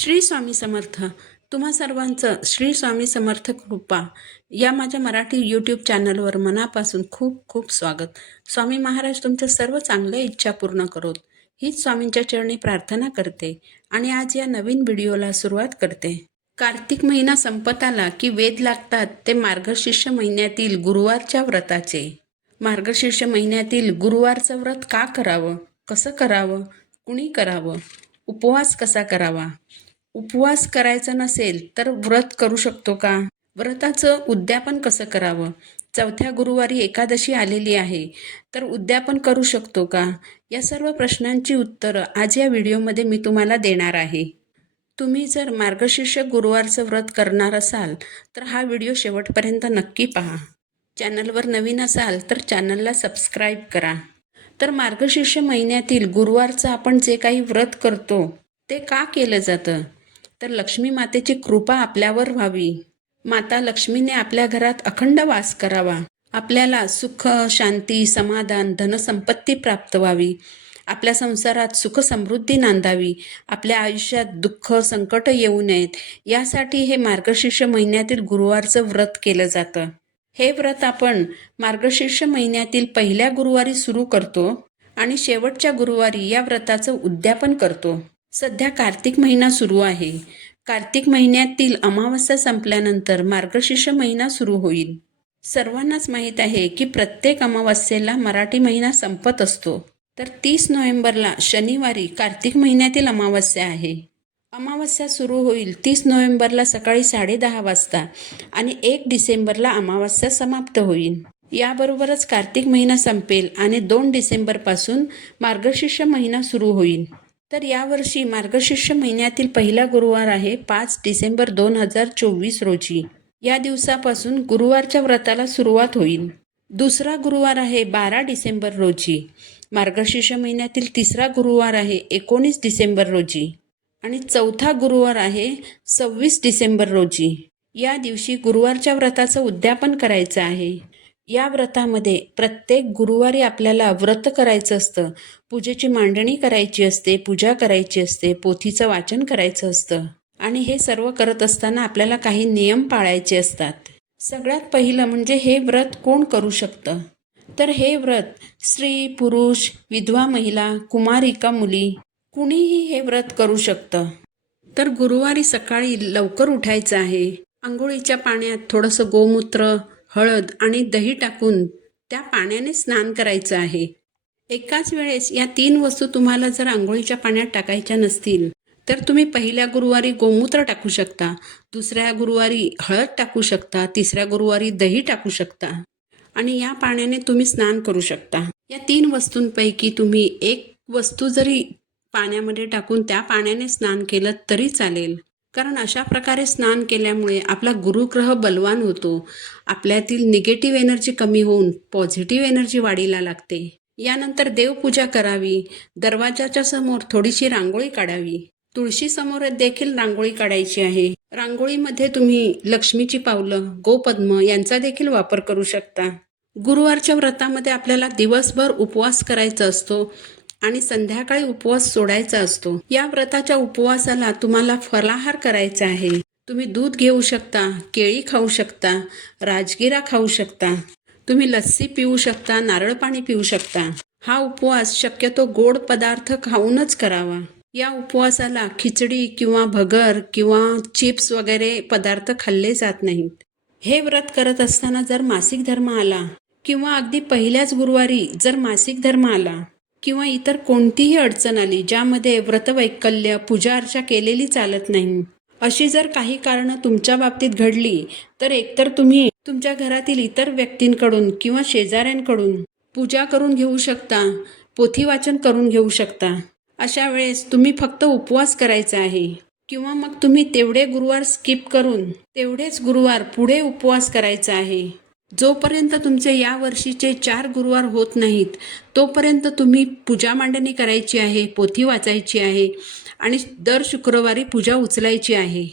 श्री स्वामी समर्थ. तुम्हा सर्वांचं श्री स्वामी समर्थ कृपा. या माझ्या मराठी यूट्यूब चॅनलवर मनापासून खूप खूप स्वागत. स्वामी महाराज तुमच्या सर्व चांगल्या इच्छा पूर्ण करोत. हीच स्वामींच्या चरणी प्रार्थना करते आणि आज या नवीन व्हिडिओला सुरुवात करते. कार्तिक महिना संपत आला की वेद लागतात ते मार्गशीर्ष महिन्यातील गुरुवारच्या व्रताचे. मार्गशीर्ष महिन्यातील गुरुवारचं व्रत का करावं? कसं करावं? कुणी करावं? उपवास कसा करावा? उपवास करायचा नसेल तर व्रत करू शकतो का? व्रताचं उद्यापन कसं करावं? चौथ्या गुरुवारी एकादशी आलेली आहे तर उद्यापन करू शकतो का? या सर्व प्रश्नांची उत्तरं आज या व्हिडिओमध्ये मी तुम्हाला देणार आहे. तुम्ही जर मार्गशीर्ष गुरुवारचं व्रत करणार असाल तर हा व्हिडिओ शेवटपर्यंत नक्की पहा. चॅनलवर नवीन असाल तर चॅनलला सबस्क्राईब करा. तर मार्गशीर्ष महिन्यातील गुरुवारचं आपण जे काही व्रत करतो ते का केलं जातं? तर लक्ष्मी मातेची कृपा आपल्यावर व्हावी. माता लक्ष्मीने आपल्या घरात अखंड वास करावा. आपल्याला सुख शांती समाधान धनसंपत्ती प्राप्त व्हावी. आपल्या संसारात सुख समृद्धी नांदावी. आपल्या आयुष्यात दुःख संकट येऊ नयेत. यासाठी हे मार्गशीर्ष महिन्यातील गुरुवारचं व्रत केलं जातं. हे व्रत आपण मार्गशीर्ष महिन्यातील पहिल्या गुरुवारी सुरू करतो आणि शेवटच्या गुरुवारी या व्रताचं उद्यापन करतो. सध्या कार्तिक महिना सुरू आहे. कार्तिक महिन्यातील अमावस्या संपल्यानंतर मार्गशीर्ष महिना सुरू होईल. सर्वांनाच माहीत आहे की प्रत्येक अमावस्येला मराठी महिना संपत असतो. तर तीस नोव्हेंबरला शनिवारी कार्तिक महिन्यातील अमावस्या आहे. अमावस्या सुरू होईल तीस नोव्हेंबरला सकाळी साडेदहा वाजता आणि एक डिसेंबरला अमावस्या समाप्त होईल. याबरोबरच कार्तिक महिना संपेल आणि दोन डिसेंबरपासून मार्गशीर्ष महिना सुरू होईल. तर यावर्षी मार्गशीर्ष महिन्यातील पहिला गुरुवार आहे पाच डिसेंबर दोन हजार चोवीस रोजी. या दिवसापासून गुरुवारच्या व्रताला सुरुवात होईल. दुसरा गुरुवार आहे बारा डिसेंबर रोजी. मार्गशीर्ष महिन्यातील तिसरा गुरुवार आहे एकोणीस डिसेंबर रोजी. आणि चौथा गुरुवार आहे सव्वीस डिसेंबर रोजी. या दिवशी गुरुवारच्या व्रताचं उद्यापन करायचं आहे. या व्रतामध्ये प्रत्येक गुरुवारी आपल्याला व्रत करायचं असतं. पूजेची मांडणी करायची असते पूजा करायची असते पोथीचं वाचन करायचं असतं. आणि हे सर्व करत असताना आपल्याला काही नियम पाळायचे असतात. सगळ्यात पहिलं म्हणजे हे व्रत कोण करू शकतं? तर हे व्रत स्त्री पुरुष विधवा महिला कुमारिका मुली कुणीही हे व्रत करू शकतं. तर गुरुवारी सकाळी लवकर उठायचं आहे. आंघोळीच्या पाण्यात थोडंसं गोमूत्र हळद आणि दही टाकून त्या पाण्याने स्नान करायचं आहे. एकाच वेळेस या तीन वस्तू तुम्हाला जर आंघोळीच्या पाण्यात टाकायच्या नसतील तर तुम्ही पहिल्या गुरुवारी गोमूत्र टाकू शकता दुसऱ्या गुरुवारी हळद टाकू शकता तिसऱ्या गुरुवारी दही टाकू शकता आणि या पाण्याने तुम्ही स्नान करू शकता. या तीन वस्तूंपैकी तुम्ही एक वस्तू जरी पाण्यामध्ये टाकून त्या पाण्याने स्नान केलं तरी चालेल. कारण अशा प्रकारे स्नान केल्यामुळे आपला गुरुग्रह बलवान होतो. आपल्यातील निगेटिव्ह एनर्जी कमी होऊन पॉझिटिव्ह एनर्जी वाढीला लागते. यानंतर देवपूजा करावी. दरवाजाच्या समोर थोडीशी रांगोळी काढावी. तुळशी समोर देखील रांगोळी काढायची आहे. रांगोळीमध्ये तुम्ही लक्ष्मीची पावलं गोपद्म यांचा देखील वापर करू शकता. गुरुवारच्या व्रतामध्ये आपल्याला दिवसभर उपवास करायचा असतो. आणि संध्याकाळी उपवास सोडायचा असतो. या व्रताच्या उपवासाला तुम्हाला फलाहार करायचा आहे. तुम्ही दूध घेऊ शकता केळी खाऊ शकता राजगिरा खाऊ शकता. तुम्ही लस्सी पिऊ शकता नारळ पाणी पिऊ शकता. हा उपवास शक्यतो गोड पदार्थ खाऊनच करावा. या उपवासाला खिचडी किंवा भगर किंवा चिप्स वगैरे पदार्थ खाल्ले जात नाहीत. हे व्रत करत असताना जर मासिक धर्म आला किंवा अगदी पहिल्याच गुरुवारी जर मासिक धर्म आला किंवा इतर कोणतीही अडचण आली ज्यामध्ये व्रतवैकल्य पूजा अर्चा केलेली चालत नाही. अशी जर काही कारणं तुमच्या बाबतीत घडली तर एकतर तुम्ही तुमच्या घरातील इतर व्यक्तींकडून किंवा शेजाऱ्यांकडून पूजा करून घेऊ शकता पोथी वाचन करून घेऊ शकता. अशा वेळेस तुम्ही फक्त उपवास करायचा आहे. किंवा मग तुम्ही तेवढे गुरुवार स्किप करून तेवढेच गुरुवार पुढे उपवास करायचा आहे. जोपर्यंत तुमचे या वर्षीचे चार गुरुवार होत नाहीत तोपर्यंत तुम्ही पूजा मांडणी करायची आहे पोथी वाचायची आहे आणि दर शुक्रवारी पूजा उचलायची आहे.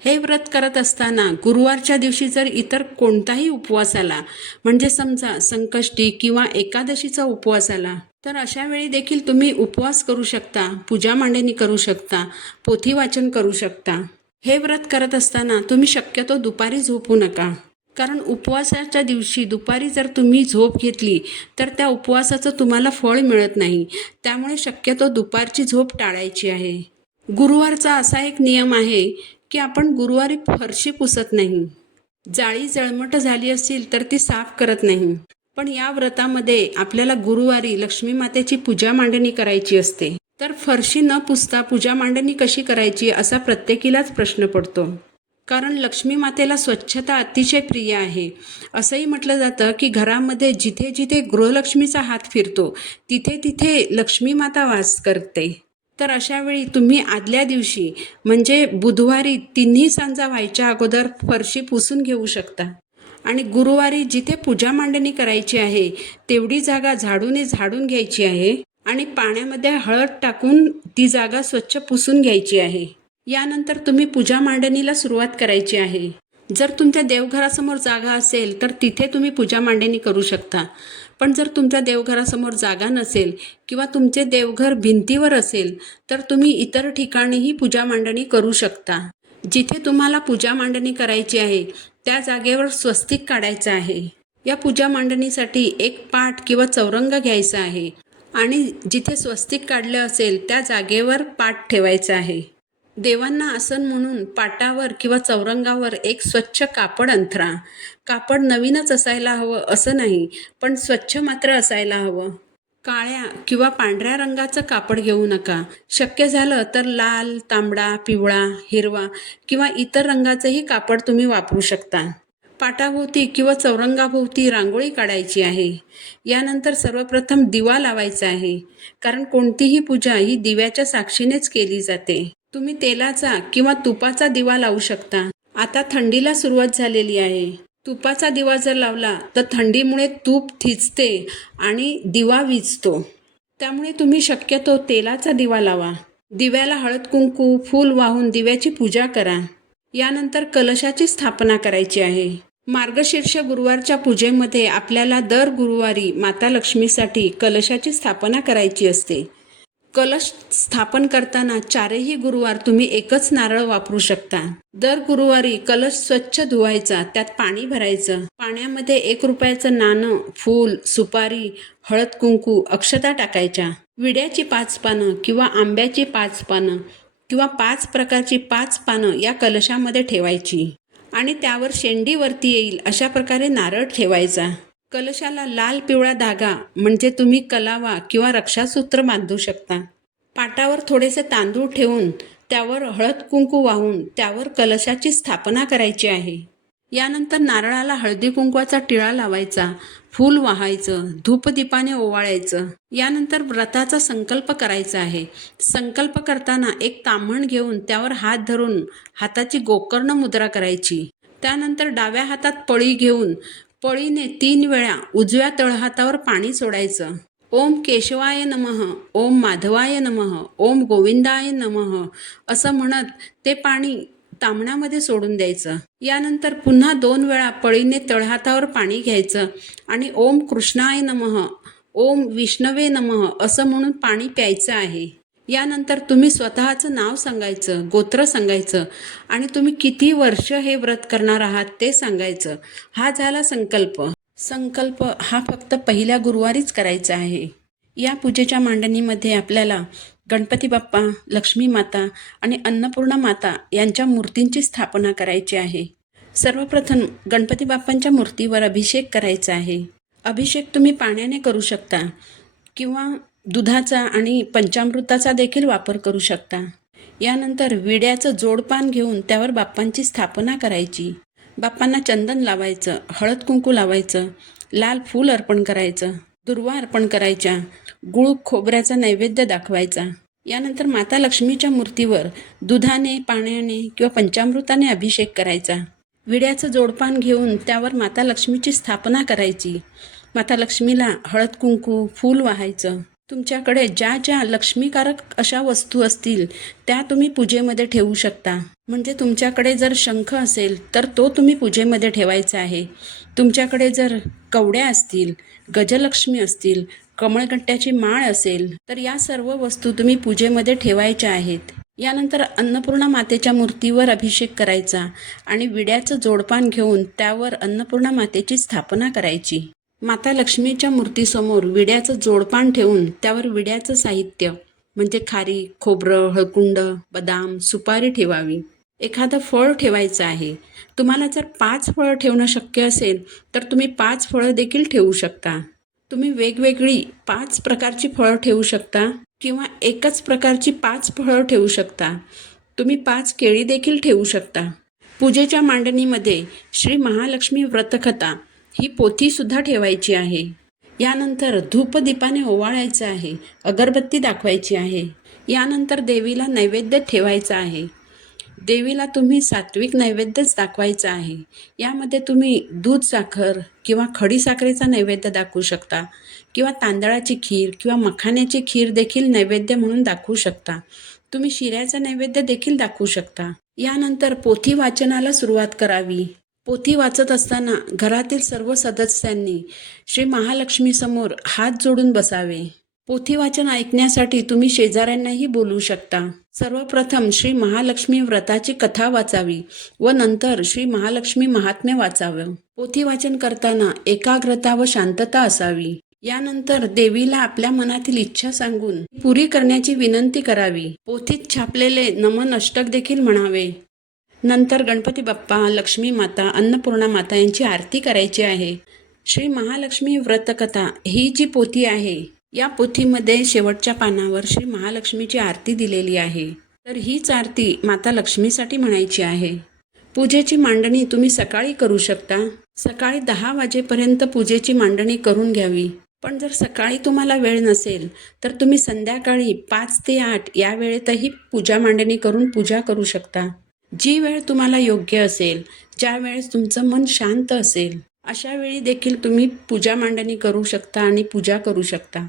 हे व्रत करत असताना गुरुवारच्या दिवशी जर इतर कोणताही उपवास आला म्हणजे समजा संकष्टी किंवा एकादशीचा उपवास आला तर अशा वेळी देखील तुम्ही उपवास करू शकता पूजा मांडणी करू शकता पोथी वाचन करू शकता. हे व्रत करत असताना तुम्ही शक्यतो दुपारी झोपू नका. कारण उपवासाच्या दिवशी दुपारी जर तुम्ही झोप घेतली तर त्या उपवासाचं तुम्हाला फळ मिळत नाही. त्यामुळे शक्यतो दुपारची झोप टाळायची आहे. गुरुवारचा असा एक नियम आहे की आपण गुरुवारी फरशी पुसत नाही. जाळी जळमट झाली असेल तर ती साफ करत नाही. पण या व्रतामध्ये आपल्याला गुरुवारी लक्ष्मी मातेची पूजा मांडणी करायची असते. तर फरशी न पुसता पूजा मांडणी कशी करायची असा प्रत्येकीलाच प्रश्न पडतो. कारण लक्ष्मी मातेला स्वच्छता अतिशय प्रिय आहे. असंही म्हटलं जातं की घरामध्ये जिथे जिथे गृहलक्ष्मीचा हात फिरतो तिथे तिथे लक्ष्मी माता वास करते. तर अशा वेळी तुम्ही आदल्या दिवशी म्हणजे बुधवारी तिन्ही सांजा व्हायच्या अगोदर फरशी पुसून घेऊ शकता. आणि गुरुवारी जिथे पूजा मांडणी करायची आहे तेवढी जागा झाडूने झाडून घ्यायची आहे आणि पाण्यामध्ये हळद टाकून ती जागा स्वच्छ पुसून घ्यायची आहे. यानंतर तुम्ही पूजा मांडणीला सुरुवात करायची आहे. जर तुमच्या देवघरासमोर जागा असेल तर तिथे तुम्ही पूजा मांडणी करू शकता. पण जर तुमच्या देवघरासमोर जागा नसेल किंवा तुमचे देवघर भिंतीवर असेल तर तुम्ही इतर ठिकाणीही पूजा मांडणी करू शकता. जिथे तुम्हाला पूजा मांडणी करायची आहे त्या जागेवर स्वस्तिक काढायचं आहे. या पूजा मांडणीसाठी एक पाठ किंवा चौरंग घ्यायचा आहे आणि जिथे स्वस्तिक काढलं असेल त्या जागेवर पाठ ठेवायचा आहे. देवांना आसन म्हणून पाटावर किंवा चौरंगावर एक स्वच्छ कापड अंथरा. कापड नवीनच असायला हवं असं नाही पण स्वच्छ मात्र असायला हवं. काळ्या किंवा पांढऱ्या रंगाचं कापड घेऊ नका. शक्य झालं तर लाल तांबडा पिवळा हिरवा किंवा इतर रंगाचंही कापड तुम्ही वापरू शकता. पाटाभोवती किंवा चौरंगाभोवती रांगोळी काढायची आहे. यानंतर सर्वप्रथम दिवा लावायचा आहे कारण कोणतीही पूजा ही दिव्याच्या साक्षीनेच केली जाते. तुम्ही तेलाचा किंवा तुपाचा दिवा लावू शकता. आता थंडीला सुरुवात झालेली आहे. तुपाचा दिवा जर लावला तर थंडीमुळे तूप थिजते आणि दिवा विजतो. त्यामुळे तुम्ही शक्यतो तेलाचा दिवा लावा. दिव्याला हळद कुंकू फूल वाहून दिव्याची पूजा करा. यानंतर कलशाची स्थापना करायची आहे. मार्गशीर्ष गुरुवारच्या पूजेमध्ये आपल्याला दर गुरुवारी माता लक्ष्मीसाठी कलशाची स्थापना करायची असते. कलश स्थापन करताना चारही गुरुवार तुम्ही एकच नारळ वापरू शकता. दर गुरुवारी कलश स्वच्छ धुवायचा त्यात पाणी भरायचं. पाण्यामध्ये एक रुपयाचं नाणं फूल सुपारी हळद कुंकू अक्षता टाकायच्या. विड्याची पाच पानं किंवा आंब्याची पाच पानं किंवा पाच प्रकारची पाच पानं या कलशामध्ये ठेवायची. आणि त्यावर शेंडीवरती येईल अशा प्रकारे नारळ ठेवायचा. कलशाला लाल पिवळा धागा म्हणजे तुम्ही कलावा किंवा रक्षासूत्र बांधू शकता. पाटावर थोडेसे तांदूळ ठेवून त्यावर हळद कुंकू वाहून त्यावर कलशाची स्थापना करायची आहे. यानंतर नारळाला हळदी कुंकवाचा टिळा लावायचा फूल वाहायचं धूपदीपाने ओवाळायचं. यानंतर व्रताचा संकल्प करायचा आहे. संकल्प करताना एक ताम्हण घेऊन त्यावर हात धरून हाताची गोकर्ण मुद्रा करायची. त्यानंतर डाव्या हातात पळी घेऊन पळीने तीन वेळा उजव्या तळहातावर पाणी सोडायचं. ओम केशवाय नमः ओम माधवाय नमः ओम गोविंदाय नमः असं म्हणत ते पाणी तामणामध्ये सोडून द्यायचं. यानंतर पुन्हा दोन वेळा पळीने तळहातावर पाणी घ्यायचं आणि ओम कृष्णाय नमः ओम विष्णवे नमः असं म्हणून पाणी प्यायचं आहे. यानंतर तुम्ही स्वतःचं नाव सांगायचं गोत्र सांगायचं आणि तुम्ही किती वर्ष हे व्रत करणार आहात ते सांगायचं. हा झाला संकल्प. संकल्प हा फक्त पहिल्या गुरुवारीच करायचा आहे. या पूजेच्या मांडणीमध्ये आपल्याला गणपती बाप्पा लक्ष्मी माता आणि अन्नपूर्णा माता यांच्या मूर्तींची स्थापना करायची आहे. सर्वप्रथम गणपती बाप्पांच्या मूर्तीवर अभिषेक करायचा आहे. अभिषेक तुम्ही पाण्याने करू शकता किंवा दुधाचा आणि पंचामृताचा देखील वापर करू शकता. यानंतर विड्याचं जोडपान घेऊन त्यावर बाप्पांची स्थापना करायची. बाप्पांना चंदन लावायचं हळद कुंकू लावायचं लाल फूल अर्पण करायचं दुर्वा अर्पण करायच्या गुळ खोबऱ्याचा नैवेद्य दाखवायचा. यानंतर माता लक्ष्मीच्या मूर्तीवर दुधाने पाण्याने किंवा पंचामृताने अभिषेक करायचा. विड्याचं जोडपान घेऊन त्यावर माता लक्ष्मीची स्थापना करायची. माता लक्ष्मीला हळद कुंकू फूल वाहायचं. तुमच्याकडे ज्या ज्या लक्ष्मीकारक अशा वस्तू असतील त्या तुम्ही पूजेमध्ये ठेवू शकता. म्हणजे तुमच्याकडे जर शंख असेल तर तो तुम्ही पूजेमध्ये ठेवायचा आहे. तुमच्याकडे जर कवड्या असतील गजलक्ष्मी असतील कमळकट्ट्याची माळ असेल तर या सर्व वस्तू तुम्ही पूजेमध्ये ठेवायच्या आहेत. यानंतर अन्नपूर्णा मातेच्या मूर्तीवर अभिषेक करायचा आणि विड्याचं जोडपान घेऊन त्यावर अन्नपूर्णा मातेची स्थापना करायची. माता लक्ष्मीच्या मूर्तीसमोर विड्याचं जोडपान ठेवून त्यावर विड्याचं साहित्य म्हणजे खारी खोबरं हळकुंड बदाम सुपारी ठेवावी. एखादं फळ ठेवायचं आहे. तुम्हाला जर पाच फळं ठेवणं शक्य असेल तर तुम्ही पाच फळं देखील ठेवू शकता. तुम्ही वेगवेगळी पाच प्रकारची फळं ठेवू शकता किंवा एकच प्रकारची पाच फळं ठेवू शकता. तुम्ही पाच केळी देखील ठेवू शकता. पूजेच्या मांडणीमध्ये श्री महालक्ष्मी व्रतकथा ही पोथीसुद्धा ठेवायची आहे. यानंतर धूपदीपाने ओवाळायचं आहे अगरबत्ती दाखवायची आहे. यानंतर देवीला नैवेद्य ठेवायचा आहे. देवीला तुम्ही सात्विक नैवेद्यच दाखवायचा आहे. यामध्ये तुम्ही दूध साखर किंवा खडी साखरेचा नैवेद्य दाखवू शकता किंवा तांदळाची खीर किंवा मखाण्याची खीर देखील नैवेद्य म्हणून दाखवू शकता. तुम्ही शिऱ्याचा नैवेद्य देखील दाखवू शकता. यानंतर पोथी वाचनाला सुरुवात करावी. पोथी वाचत असताना घरातील सर्व सदस्यांनी श्री महालक्ष्मीसमोर हात जोडून बसावे. पोथी वाचन ऐकण्यासाठी तुम्ही शेजाऱ्यांनाही बोलवू शकता. सर्वप्रथम श्री महालक्ष्मी व्रताची कथा वाचावी व नंतर श्री महालक्ष्मी महात्म्य वाचावं. पोथी वाचन करताना एकाग्रता व शांतता असावी. यानंतर देवीला आपल्या मनातील इच्छा सांगून पुरी करण्याची विनंती करावी. पोथीत छापलेले नमन अष्टक देखील म्हणावे. नंतर गणपती बाप्पा लक्ष्मी माता अन्नपूर्णा माता यांची आरती करायची आहे. श्री महालक्ष्मी व्रतकथा ही जी पोथी आहे या पोथीमध्ये शेवटच्या पानावर श्री महालक्ष्मीची आरती दिलेली आहे. तर हीच आरती माता लक्ष्मीसाठी म्हणायची आहे. पूजेची मांडणी तुम्ही सकाळी करू शकता. सकाळी दहा वाजेपर्यंत पूजेची मांडणी करून घ्यावी. पण जर सकाळी तुम्हाला वेळ नसेल तर तुम्ही संध्याकाळी पाच ते आठ या वेळेतही पूजा मांडणी करून पूजा करू शकता. जी वेळ तुम्हाला योग्य असेल ज्या वेळेस तुमचं मन शांत असेल अशा वेळी देखील तुम्ही पूजा मांडणी करू शकता आणि पूजा करू शकता.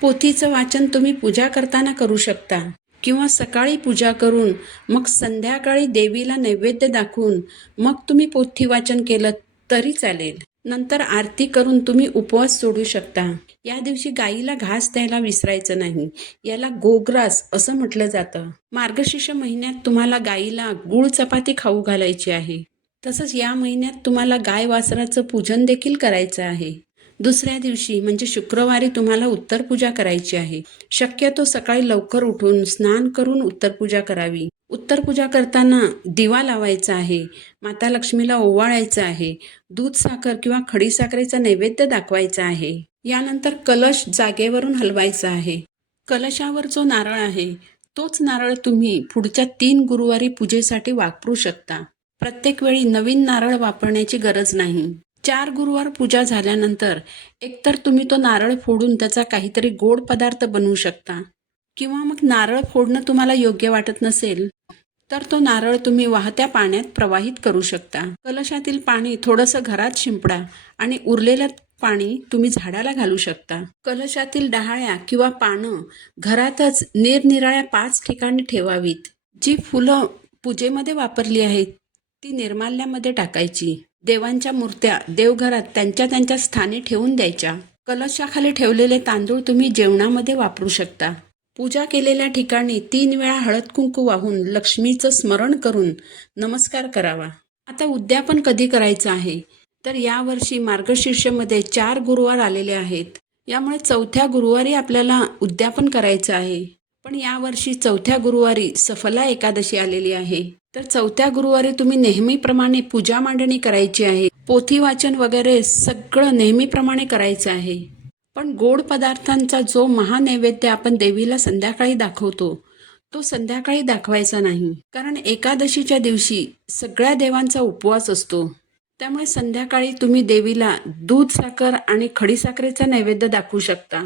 पोथीचं वाचन तुम्ही पूजा करताना करू शकता किंवा सकाळी पूजा करून मग संध्याकाळी देवीला नैवेद्य दाखवून मग तुम्ही पोथी वाचन केलं तरी चालेल. नंतर आरती करून तुम्ही उपवास सोडू शकता. या दिवशी गाईला घास द्यायला विसरायचं नाही. याला गोग्रास असं म्हटलं जातं. मार्गशीर्ष महिन्यात तुम्हाला गाईला गुळ चपाती खाऊ घालायची आहे. तसंच या महिन्यात तुम्हाला गाय वासराचं पूजन देखील करायचं आहे. दुसऱ्या दिवशी म्हणजे शुक्रवारी तुम्हाला उत्तर पूजा करायची आहे. शक्यतो सकाळी लवकर उठून स्नान करून उत्तर पूजा करावी. उत्तर पूजा करताना दिवा लावायचा आहे. माता लक्ष्मीला ओवाळायचं आहे. दूध साखर किंवा खडी साखरेचा नैवेद्य दाखवायचा आहे. यानंतर कलश जागेवरून हलवायचा आहे. कलशावर जो नारळ आहे तोच नारळ तुम्ही पुढच्या तीन गुरुवारी पूजेसाठी वापरू शकता. प्रत्येक वेळी नवीन नारळ वापरण्याची गरज नाही. चार गुरुवार पूजा झाल्यानंतर एकतर तुम्ही तो नारळ फोडून त्याचा काहीतरी गोड पदार्थ बनवू शकता. किंवा मग नारळ फोडणं तुम्हाला योग्य वाटत नसेल तर तो नारळ तुम्ही वाहत्या पाण्यात प्रवाहित करू शकता. कलशातील पाणी थोडंसं घरात शिंपडा आणि उरलेलं पाणी तुम्ही झाडाला घालू शकता. कलशातील डहाळ्या किंवा पानं घरातच निरनिराळ्या पाच ठिकाणी ठेवावीत. जी फुलं पूजेमध्ये वापरली आहेत ती निर्माल्यामध्ये टाकायची. देवांच्या मूर्त्या देवघरात त्यांच्या त्यांच्या स्थानी ठेवून द्यायच्या. कलशाखाली ठेवलेले तांदूळ तुम्ही जेवणामध्ये वापरू शकता. पूजा केलेल्या ठिकाणी तीन वेळा हळद कुंकू वाहून लक्ष्मीचं स्मरण करून नमस्कार करावा. आता उद्यापन कधी करायचं आहे? तर यावर्षी मार्गशीर्षमध्ये चार गुरुवार आलेले आहेत. यामुळे चौथ्या गुरुवारी आपल्याला उद्यापन करायचं आहे. पण यावर्षी चौथ्या गुरुवारी सफला एकादशी आलेली आहे. तर चौथ्या गुरुवारी तुम्ही नेहमीप्रमाणे पूजा मांडणी करायची आहे. पोथी वाचन वगैरे सगळं नेहमीप्रमाणे करायचं आहे. पण गोड पदार्थांचा जो महानैवेद्य आपण देवीला संध्याकाळी दाखवतो तो संध्याकाळी दाखवायचा नाही. कारण एकादशीच्या दिवशी सगळ्या देवांचा उपवास असतो. त्यामुळे संध्याकाळी तुम्ही देवीला दूध साखर आणि खडीसाखरेचा नैवेद्य दाखवू शकता.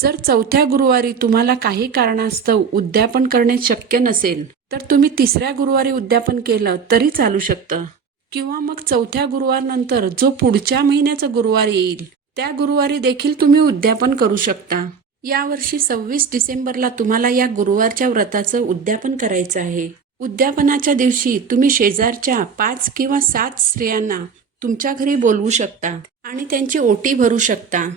जर चौथ्या गुरुवारी तुम्हाला काही कारणास्तव उद्यापन करणे शक्य नसेल तर तुम्ही तिसऱ्या गुरुवारी उद्यापन केलं तरी चालू शकतं. किंवा मग चौथ्या गुरुवारनंतर जो पुढच्या महिन्याचा गुरुवार येईल त्या गुरुवारी देखील तुम्ही उद्यापन करू शकता. यावर्षी सव्वीस डिसेंबरला तुम्हाला या गुरुवारच्या व्रताचं उद्यापन करायचं आहे. उद्यापनाच्या दिवशी तुम्ही शेजारच्या पाच किंवा सात स्त्रियांना तुमच्या घरी बोलवू शकता आणि त्यांची ओटी भरू शकता.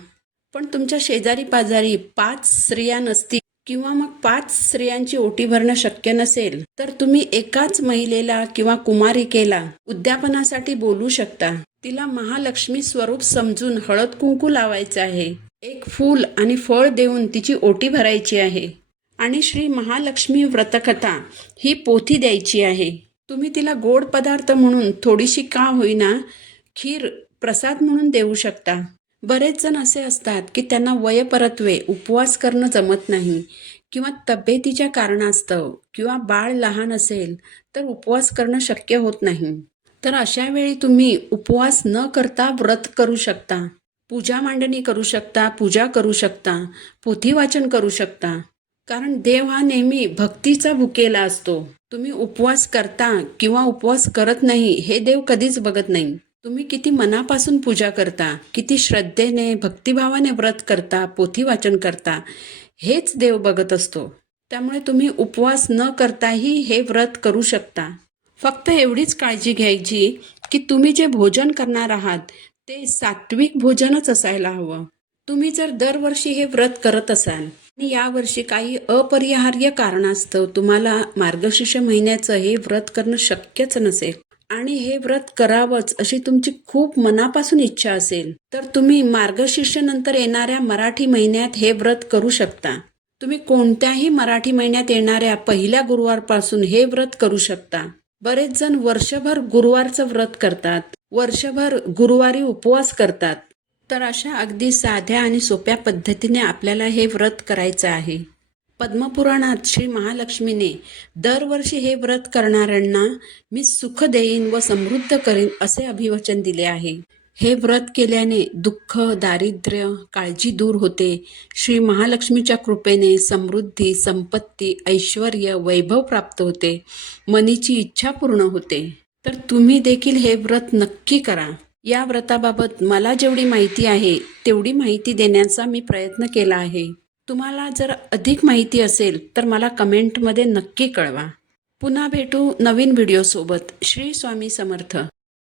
पण तुमच्या शेजारी पाजारी पाच स्त्रिया नसतील किंवा मग पाच स्त्रियांची ओटी भरणं शक्य नसेल तर तुम्ही एकाच महिलेला किंवा कुमारिकेला उद्यापनासाठी बोलू शकता. तिला महालक्ष्मी स्वरूप समजून हळद कुंकू लावायचं आहे. एक फूल आणि फळ देऊन तिची ओटी भरायची आहे. आणि श्री महालक्ष्मी व्रतकथा ही पोथी द्यायची आहे. तुम्ही तिला गोड पदार्थ म्हणून थोडीशी का होईना खीर प्रसाद म्हणून देऊ शकता. बरेच जण असे असतात की त्यांना वयपरत्वे उपवास करणं जमत नाही किंवा तब्येतीच्या कारणास्तव किंवा बाळ लहान असेल तर उपवास करणं शक्य होत नाही. तर अशा वेळी तुम्ही उपवास न करता व्रत करू शकता. पूजा मांडणी करू शकता पूजा करू शकता पोथी वाचन करू शकता. कारण देव हा नेहमी भक्तीचा भुकेला असतो. तुम्ही उपवास करता किंवा उपवास करत नाही हे देव कधीच बघत नाही. तुम्ही किती मनापासून पूजा करता किती श्रद्धेने भक्तिभावाने व्रत करता पोथी वाचन करता हेच देव बघत असतो. त्यामुळे तुम्ही उपवास न करताही हे व्रत करू शकता. फक्त एवढीच काळजी घ्यायची की तुम्ही जे भोजन करणार आहात ते सात्विक भोजनच असायला हवं. तुम्ही जर दरवर्षी हे व्रत करत असाल यावर्षी काही अपरिहार्य कारणास्तव तुम्हाला मार्गशीर्ष महिन्याचं हे व्रत करणं शक्यच नसेल. आणि हे व्रत करावंच अशी तुमची खूप मनापासून इच्छा असेल तर तुम्ही मार्गशीर्ष नंतर येणाऱ्या मराठी महिन्यात हे व्रत करू शकता. तुम्ही कोणत्याही मराठी महिन्यात येणाऱ्या पहिल्या गुरुवारपासून हे व्रत करू शकता. बरेच जण वर्षभर गुरुवारचं व्रत करतात वर्षभर गुरुवारी उपवास करतात तर अशा अगदी साध्या आणि सोप्या पद्धतीने आपल्याला हे व्रत करायचं आहे. पद्मपुराणात श्री महालक्ष्मीने दरवर्षी हे व्रत करणाऱ्यांना मी सुख देईन व समृद्ध करीन असे अभिवचन दिले आहे. हे व्रत केल्याने दुःख दारिद्र्य काळजी दूर होते. श्री महालक्ष्मीच्या कृपेने समृद्धी संपत्ती ऐश्वर वैभव प्राप्त होते. मनीची इच्छा पूर्ण होते. तर तुम्ही देखील हे व्रत नक्की करा. या व्रताबाबत मला जेवढी माहिती आहे तेवढी माहिती देण्याचा मी प्रयत्न केला आहे. तुम्हाला जर अधिक माहिती असेल तर मला कमेंटमध्ये नक्की कळवा. पुन्हा भेटू नवीन व्हिडिओसोबत. श्री स्वामी समर्थ.